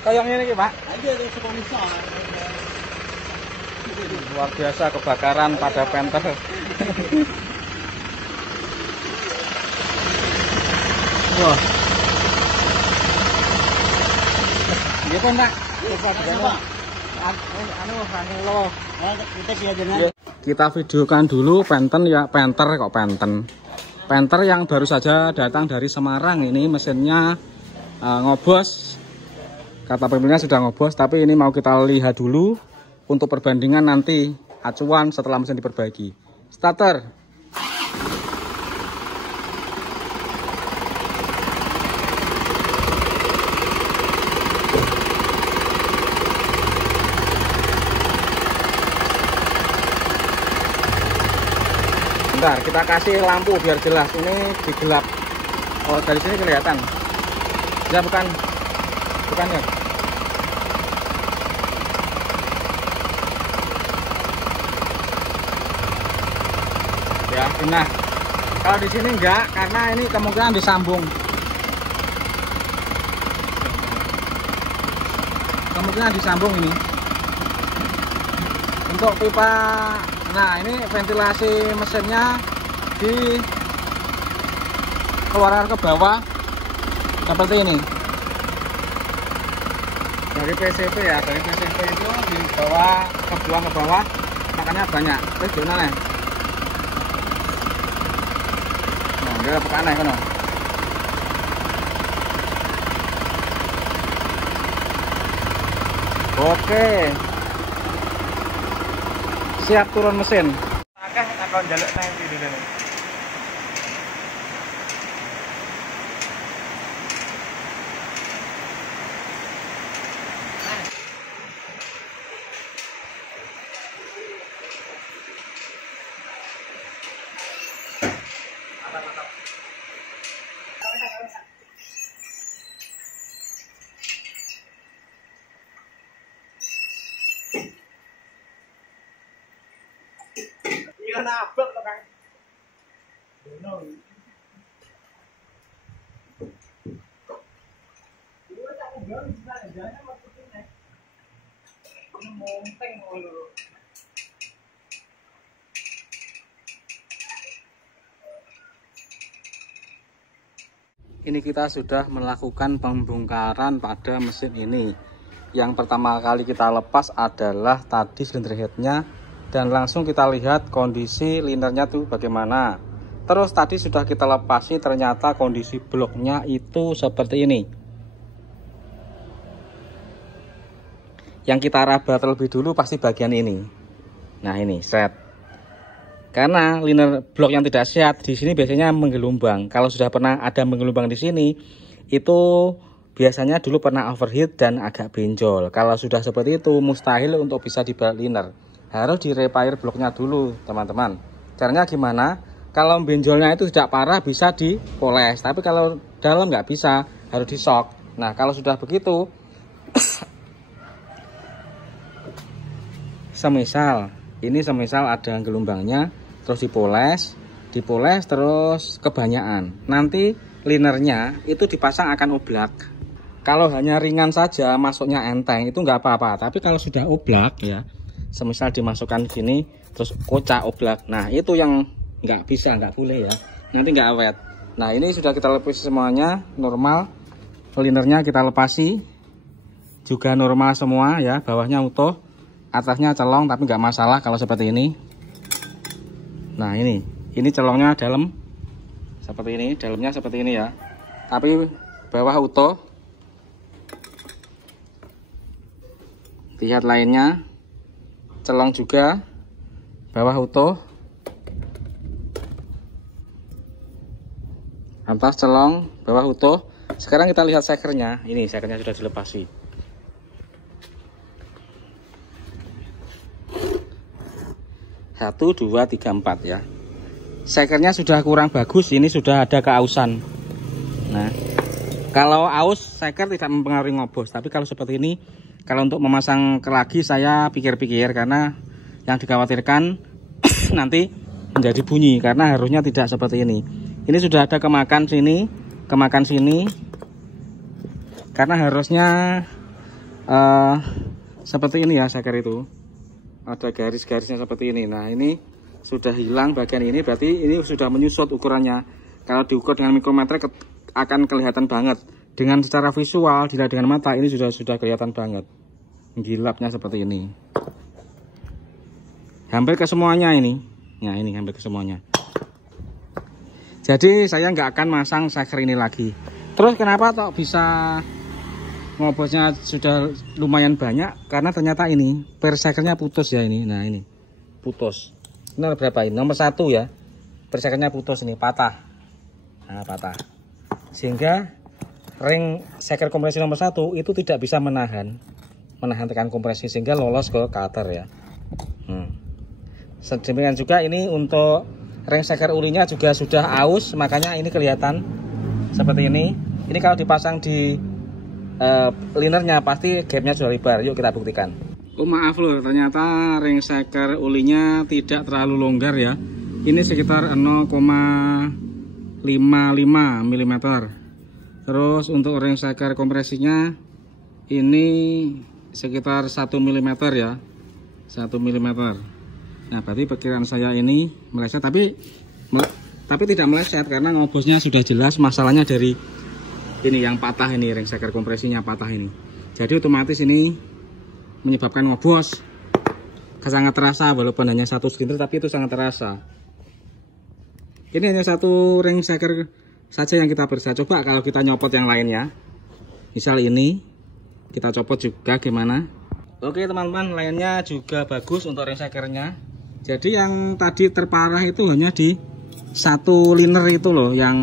Kayak ngene iki, Pak. Luar biasa kebakaran pada penter. Wah. Gitu, Pak. Kita videokan dulu penten ya, penter kok penten. Penter yang baru saja datang dari Semarang ini mesinnya ngobos. Kata pemiliknya sudah ngobos, tapi ini mau kita lihat dulu untuk perbandingan nanti acuan setelah mesin diperbaiki. Starter. Bentar, kita kasih lampu biar jelas. Ini digelap. Oh, dari sini kelihatan. Ya bukan ya. Ya, nah. Kalau di sini enggak, karena ini kemungkinan disambung. Kemungkinan disambung ini. Untuk pipa, nah ini ventilasi mesinnya di keluaran ke bawah seperti ini. Dari PCV ya, dari PCV itu di bawah kebuang ke bawah, makanya banyak. Terus gimana nih? Nah, dia dapat aneh kan? Oke. Siap turun mesin. Akeh akan jaluk nang ndi dulu. Iya nabrak to, Kang. Dono. Dua tak nggal jalan maksudnya nek. Ini monteng ngono. Ini kita sudah melakukan pembongkaran pada mesin ini. Yang pertama kali kita lepas adalah tadi silinder headnya, dan langsung kita lihat kondisi linernya tuh bagaimana. Terus tadi sudah kita lepasi, ternyata kondisi bloknya itu seperti ini. Yang kita raba terlebih dulu pasti bagian ini. Nah ini set. Karena liner blok yang tidak sehat di sini biasanya menggelombang. Kalau sudah pernah ada menggelombang di sini, itu biasanya dulu pernah overheat dan agak benjol. Kalau sudah seperti itu mustahil untuk bisa dibalut liner. Harus direpair bloknya dulu teman-teman. Caranya gimana? Kalau benjolnya itu tidak parah bisa dipoles, tapi kalau dalam nggak bisa, harus disok. Nah kalau sudah begitu, semisal ada gelombangnya, terus dipoles terus kebanyakan, nanti linernya itu dipasang akan oblak. Kalau hanya ringan saja masuknya enteng itu nggak apa-apa, tapi kalau sudah oblak ya, semisal dimasukkan gini terus kocak oblak, nah itu yang nggak bisa, nggak boleh ya, nanti nggak awet. Nah ini sudah kita lepasi semuanya normal, linernya kita lepasi juga normal semua ya, bawahnya utuh, atasnya celong tapi nggak masalah kalau seperti ini. Nah ini celongnya dalam seperti ini, dalamnya seperti ini ya, tapi bawah utuh. Lihat lainnya, celong juga, bawah utuh, atas celong, bawah utuh. Sekarang kita lihat sekernya. Ini sekernya sudah dilepasi. Satu, dua, tiga, empat ya. Sekernya sudah kurang bagus, ini sudah ada keausan. Nah, kalau aus seker tidak mempengaruhi ngobos, tapi kalau seperti ini, kalau untuk memasang lagi saya pikir-pikir, karena yang dikhawatirkan nanti menjadi bunyi, karena harusnya tidak seperti ini. Ini sudah ada kemakan sini, karena harusnya seperti ini ya seker itu. Ada garis-garisnya seperti ini. Nah, ini sudah hilang bagian ini, berarti ini sudah menyusut ukurannya. Kalau diukur dengan mikrometer akan kelihatan banget. Dengan secara visual, dilihat dengan mata, ini sudah kelihatan banget. Gilapnya seperti ini. Hampir ke semuanya ini. Ya, ini hampir ke semuanya. Jadi saya nggak akan masang seker ini lagi. Terus kenapa kok bisa ngobosnya sudah lumayan banyak? Karena ternyata ini per sekernya putus ya ini. Nah, ini putus. Ini berapa ini? Nomor 1 ya. Per sekernya putus ini, patah. Nah, patah. Sehingga ring seker kompresi nomor 1 itu tidak bisa menahan tekan kompresi sehingga lolos ke cutter ya. Sedemikian juga ini untuk ring seker ulinya juga sudah aus, makanya ini kelihatan seperti ini. Ini kalau dipasang di linernya pasti gapnya sudah lebar. Yuk kita buktikan. Oh maaf loh, ternyata ring seker ulinya tidak terlalu longgar ya. Ini sekitar 0,55 mm. Terus untuk ring seker kompresinya ini sekitar 1 mm ya. 1 mm. Nah, berarti perkiraan saya ini meleset, tapi tidak meleset karena ngobosnya sudah jelas. Masalahnya dari ini yang patah ini, ring seker kompresinya patah ini. Jadi otomatis ini menyebabkan ngobos. Sangat terasa walaupun hanya 1 silinder, tapi itu sangat terasa. Ini hanya 1 ring seker saja yang kita periksa. Coba kalau kita nyopot yang lainnya. Misal ini kita copot juga gimana? Oke teman-teman, lainnya juga bagus untuk ring sekernya. Jadi yang tadi terparah itu hanya di 1 liner itu loh, yang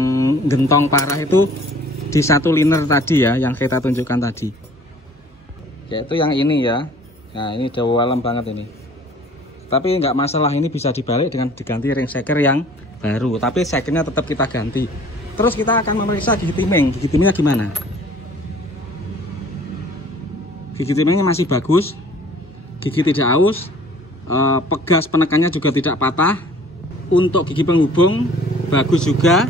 gentong parah itu di 1 liner tadi ya, yang kita tunjukkan tadi. Yaitu yang ini ya. Nah, ini dalam banget ini. Tapi nggak masalah, ini bisa dibalik dengan diganti ring seker yang baru. Tapi sekernya tetap kita ganti. Terus kita akan memeriksa gigi timing. Gigi timingnya gimana? Gigi timingnya masih bagus. Gigi tidak aus. Pegas penekannya juga tidak patah. Untuk gigi penghubung bagus juga.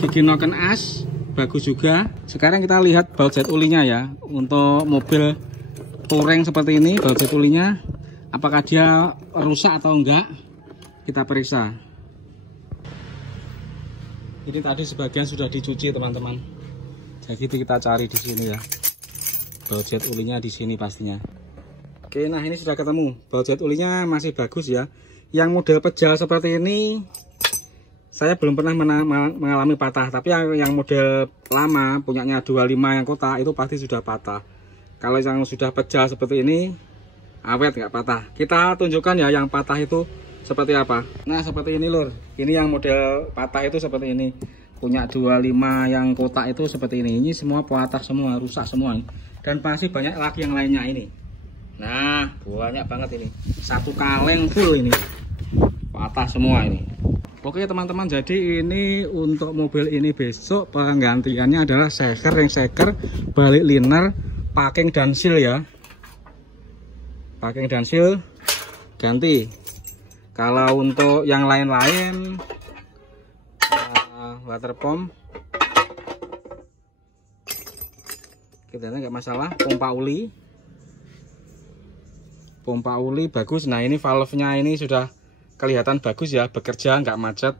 Gigi noken as bagus juga. Sekarang kita lihat baut jet ulinya ya. Untuk mobil touring seperti ini, baut jet ulinya apakah dia rusak atau enggak, kita periksa. Ini tadi sebagian sudah dicuci teman-teman. Jadi kita cari di sini ya. Baut jet ulinya di sini pastinya. Oke, nah ini sudah ketemu. Baut jet ulinya masih bagus ya. Yang model pejal seperti ini saya belum pernah mengalami patah. Tapi yang model lama punyanya 25 yang kotak itu pasti sudah patah. Kalau yang sudah pejal seperti ini awet nggak patah. Kita tunjukkan ya yang patah itu seperti apa. Nah seperti ini lur. Ini yang model patah itu seperti ini. Punya 25 yang kotak itu seperti ini. Ini semua patah semua, rusak semua. Dan masih banyak lagi yang lainnya ini. Nah banyak banget ini. 1 kaleng full ini. Patah semua ini. Oke teman-teman, jadi ini untuk mobil ini besok penggantiannya adalah seker, ring seker, balik liner, packing dan seal ya. Packing dan seal ganti. Kalau untuk yang lain-lain water pump kita nggak masalah. Pompa uli bagus. Nah ini valve-nya ini sudah kelihatan bagus ya, bekerja nggak macet.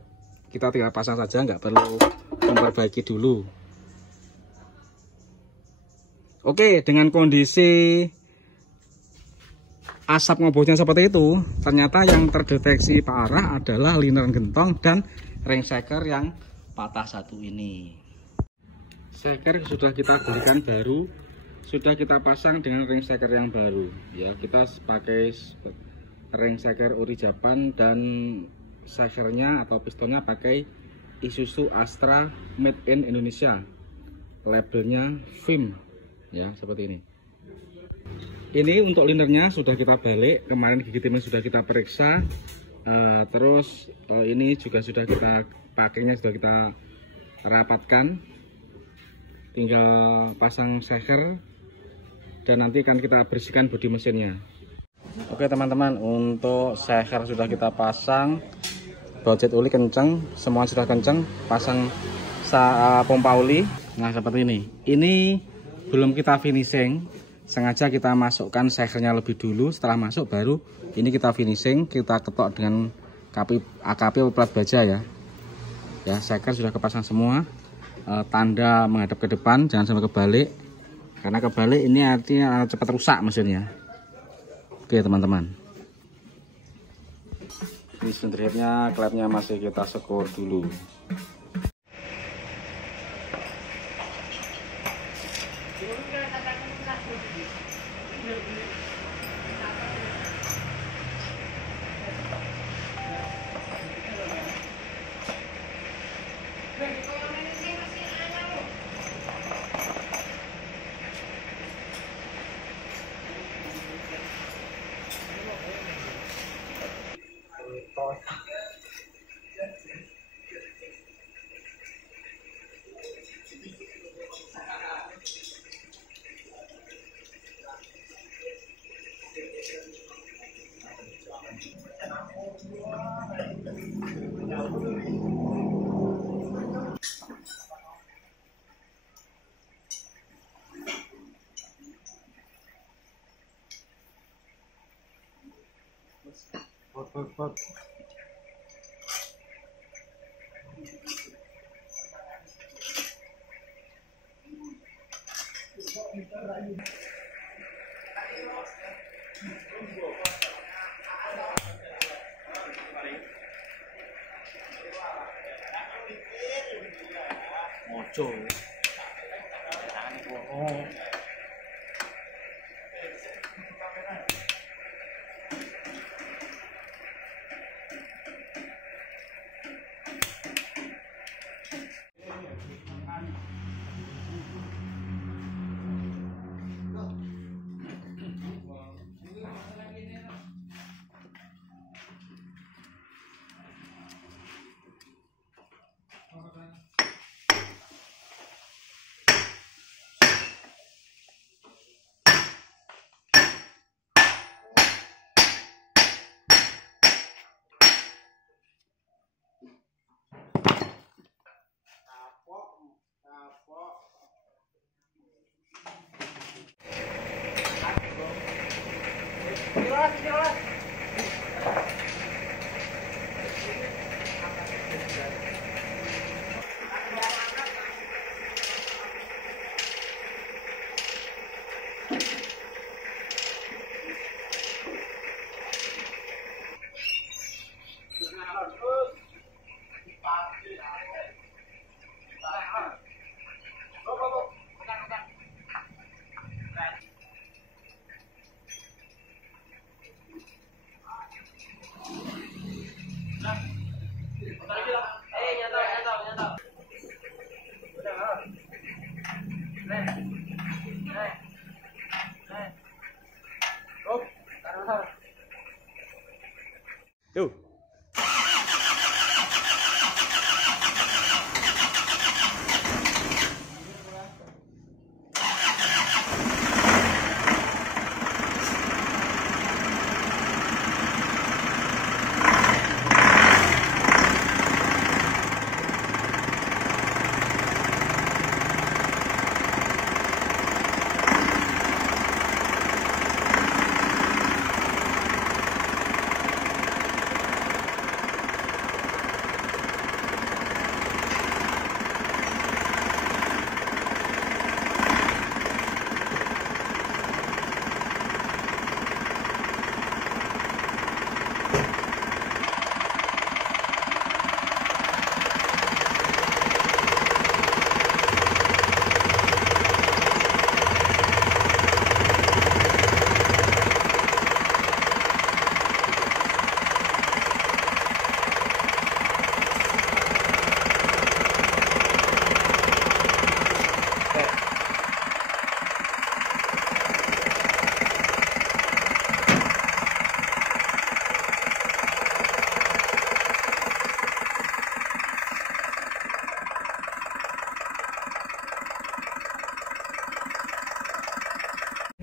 Kita tinggal pasang saja, nggak perlu memperbaiki dulu. Oke, dengan kondisi asap ngobosnya seperti itu, ternyata yang terdeteksi parah adalah liner gentong dan ring seker yang patah 1 ini. Seker sudah kita belikan baru, sudah kita pasang dengan ring seker yang baru ya. Kita pakai ring seker ori Japan dan sekernya atau pistonnya pakai Isuzu Astra made in Indonesia, labelnya FIM ya, seperti ini. Ini untuk linernya sudah kita balik, kemarin gigi timing sudah kita periksa, terus ini juga sudah kita pakainya sudah kita rapatkan, tinggal pasang seker dan nanti akan kita bersihkan bodi mesinnya. Oke teman-teman, untuk seker sudah kita pasang, baut jet uli kenceng, semua sudah kenceng, pasang pompa uli. Nah seperti ini belum kita finishing, sengaja kita masukkan sekernya lebih dulu. Setelah masuk baru ini kita finishing, kita ketok dengan AKP plat baja ya. Ya, seker sudah kepasang semua. Tanda menghadap ke depan, jangan sampai kebalik. Karena kebalik ini artinya cepat rusak mesinnya. Oke teman-teman. Ini sebenarnya klepnya masih kita skor dulu. Mojo. Yuk.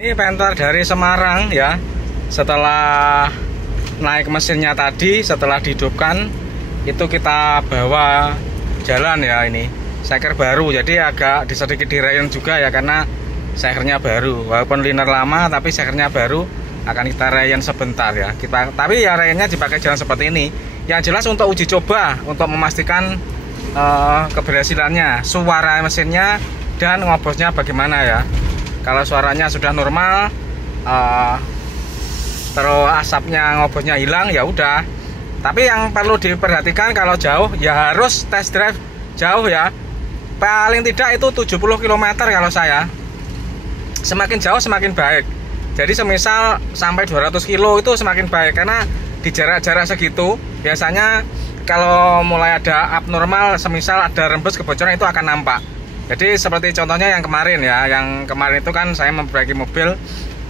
Ini pentor dari Semarang ya. Setelah naik mesinnya tadi, setelah dihidupkan, itu kita bawa jalan ya ini. Seker baru, jadi agak sedikit dirayon juga ya, karena sehernya baru, walaupun liner lama tapi sehernya baru akan kita rayan sebentar ya. Tapi ya rayannya dipakai jalan seperti ini. Yang jelas untuk uji coba, untuk memastikan keberhasilannya, suara mesinnya dan ngobosnya bagaimana ya. Kalau suaranya sudah normal, terus asapnya ngobosnya hilang, ya udah. Tapi yang perlu diperhatikan kalau jauh ya harus test drive jauh ya. Paling tidak itu 70 km kalau saya. Semakin jauh semakin baik. Jadi semisal sampai 200 kilo itu semakin baik, karena di jarak-jarak segitu biasanya kalau mulai ada abnormal, semisal ada rembes kebocoran itu akan nampak. Jadi seperti contohnya yang kemarin ya, yang kemarin itu kan saya memperbaiki mobil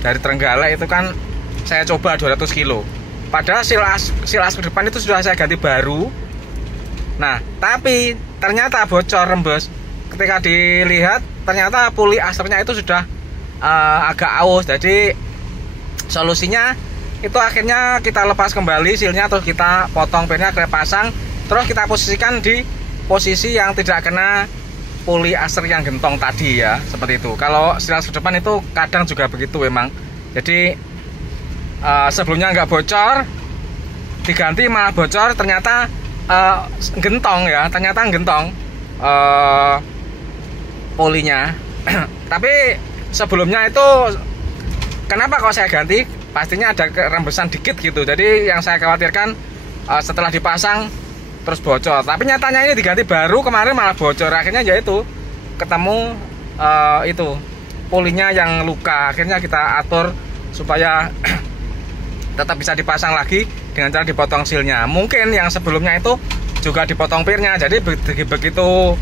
dari Trenggalek itu kan saya coba 200 kilo. Padahal seal as depan itu sudah saya ganti baru. Nah, tapi ternyata bocor rembes. Ketika dilihat ternyata puli asapnya itu sudah agak aus. Jadi solusinya itu akhirnya kita lepas kembali sealnya, terus kita potong pinnya, kita pasang, terus kita posisikan di posisi yang tidak kena puli aser yang gentong tadi ya, seperti itu. Kalau seal as depan itu kadang juga begitu memang. Jadi sebelumnya nggak bocor, diganti malah bocor, ternyata gentong ya, ternyata gentong polinya. Tapi sebelumnya itu kenapa kalau saya ganti, pastinya ada rembesan dikit gitu. Jadi yang saya khawatirkan setelah dipasang terus bocor, tapi nyatanya ini diganti baru kemarin malah bocor. Akhirnya ya itu ketemu itu polinya yang luka. Akhirnya kita atur supaya tetap bisa dipasang lagi dengan cara dipotong sealnya. Mungkin yang sebelumnya itu juga dipotong pirnya, jadi begitu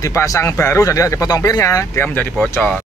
dipasang baru dan dipotong pirnya, dia menjadi bocor.